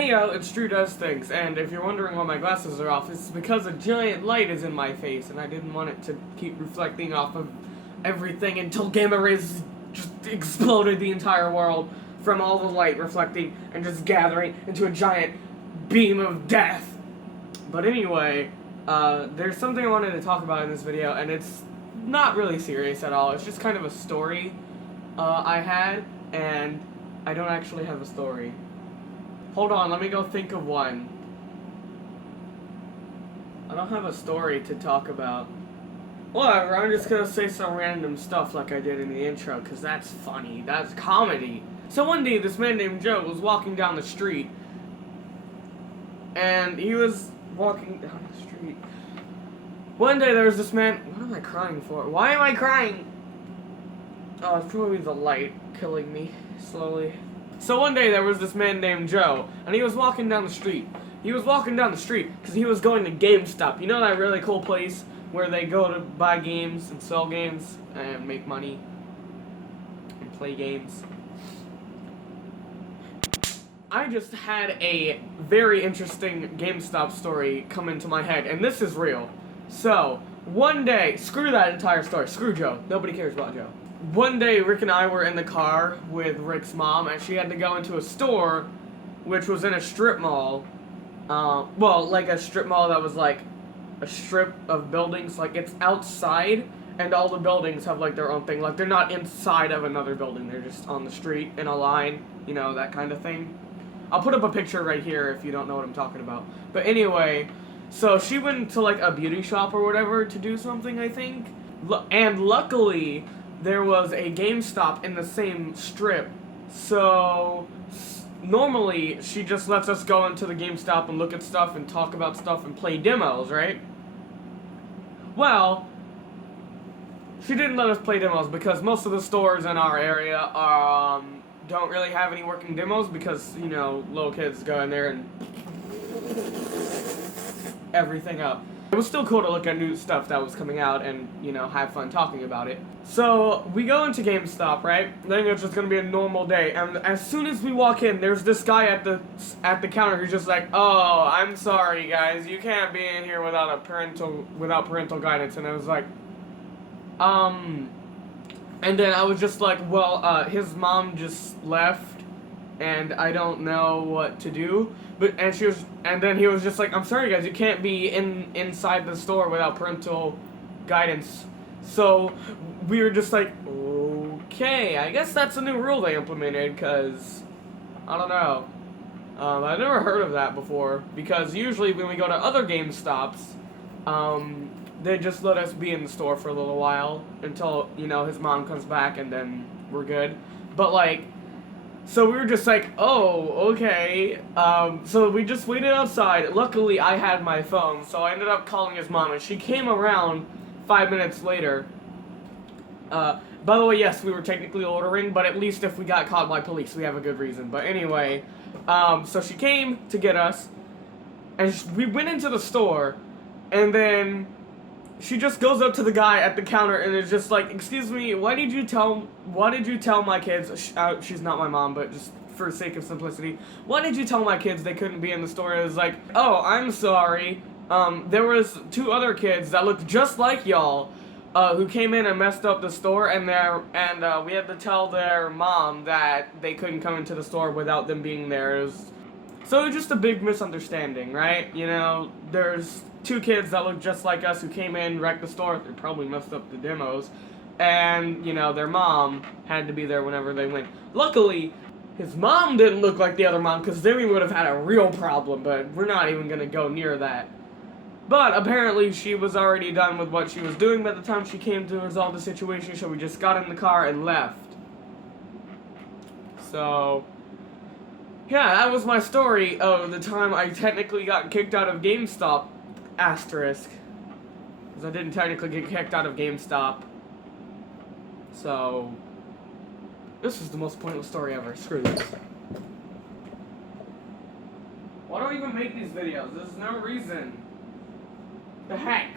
Hey yo, it's DrewDoesThings, and if you're wondering why my glasses are off, it's because a giant light is in my face, and I didn't want it to keep reflecting off of everything until gamma rays just exploded the entire world from all the light reflecting and just gathering into a giant beam of death. But anyway, there's something I wanted to talk about in this video, and it's not really serious at all. It's just kind of a story I had, and I don't actually have a story. Hold on, let me go think of one. I don't have a story to talk about. Whatever, I'm just gonna say some random stuff like I did in the intro, because that's funny. That's comedy. So one day, this man named Joe was walking down the street. And he was walking down the street. One day, there was this man... What am I crying for? Why am I crying? Oh, it's probably the light killing me slowly. So one day there was this man named Joe, and he was walking down the street. He was walking down the street because he was going to Gamestop. You know that really cool place where they go to buy games and sell games and make money and play games? I just had a very interesting GameStop story come into my head, and this is real. So, one day, screw that entire story, screw Joe. Nobody cares about Joe. One day, Rick and I were in the car with Rick's mom, and she had to go into a store, which was in a strip mall. Well, like a strip mall that was like a strip of buildings. Like, it's outside, and all the buildings have like their own thing. Like, they're not inside of another building. They're just on the street in a line, you know, that kind of thing. I'll put up a picture right here if you don't know what I'm talking about. But anyway, so she went to like a beauty shop or whatever to do something, I think. And luckily, there was a GameStop in the same strip, so normally she just lets us go into the GameStop and look at stuff and talk about stuff and play demos, right? Well, she didn't let us play demos because most of the stores in our area don't really have any working demos because, you know, little kids go in there and everything up. It was still cool to look at new stuff that was coming out and, you know, have fun talking about it. So, we go into GameStop, right? Then it's just gonna be a normal day. And as soon as we walk in, there's this guy at the counter who's just like, "Oh, I'm sorry, guys. You can't be in here without parental guidance." And I was like, And then I was just like, well, his mom just left, and I don't know what to do. And then he was just like, "I'm sorry, guys, you can't be inside the store without parental guidance." So we were just like, okay, I guess that's a new rule they implemented, because I don't know. I've never heard of that before, because usually when we go to other GameStops, they just let us be in the store for a little while until, you know, his mom comes back and then we're good. But like, so we were just like, oh, okay. So we just waited outside. Luckily, I had my phone, so I ended up calling his mom, and she came around 5 minutes later. By the way, yes, we were technically ordering, but at least if we got caught by police, we have a good reason. But anyway, so she came to get us, and we went into the store, and then she just goes up to the guy at the counter and is just like, "Excuse me, why did you tell my kids," she's not my mom, but just for sake of simplicity, "why did you tell my kids they couldn't be in the store?" It was like, "Oh, I'm sorry. There was 2 other kids that looked just like y'all, who came in and messed up the store, and we had to tell their mom that they couldn't come into the store without them being there." So it was just a big misunderstanding, right? You know, there's 2 kids that look just like us who came in, wrecked the store. They probably messed up the demos. And, you know, their mom had to be there whenever they went. Luckily, his mom didn't look like the other mom, because then we would have had a real problem, but we're not even going to go near that. But apparently she was already done with what she was doing by the time she came to resolve the situation, so we just got in the car and left. So, yeah, that was my story of the time I technically got kicked out of GameStop. Asterisk, because I didn't technically get kicked out of GameStop. So, this is the most pointless story ever. Screw this. Why do I even make these videos? There's no reason. The heck?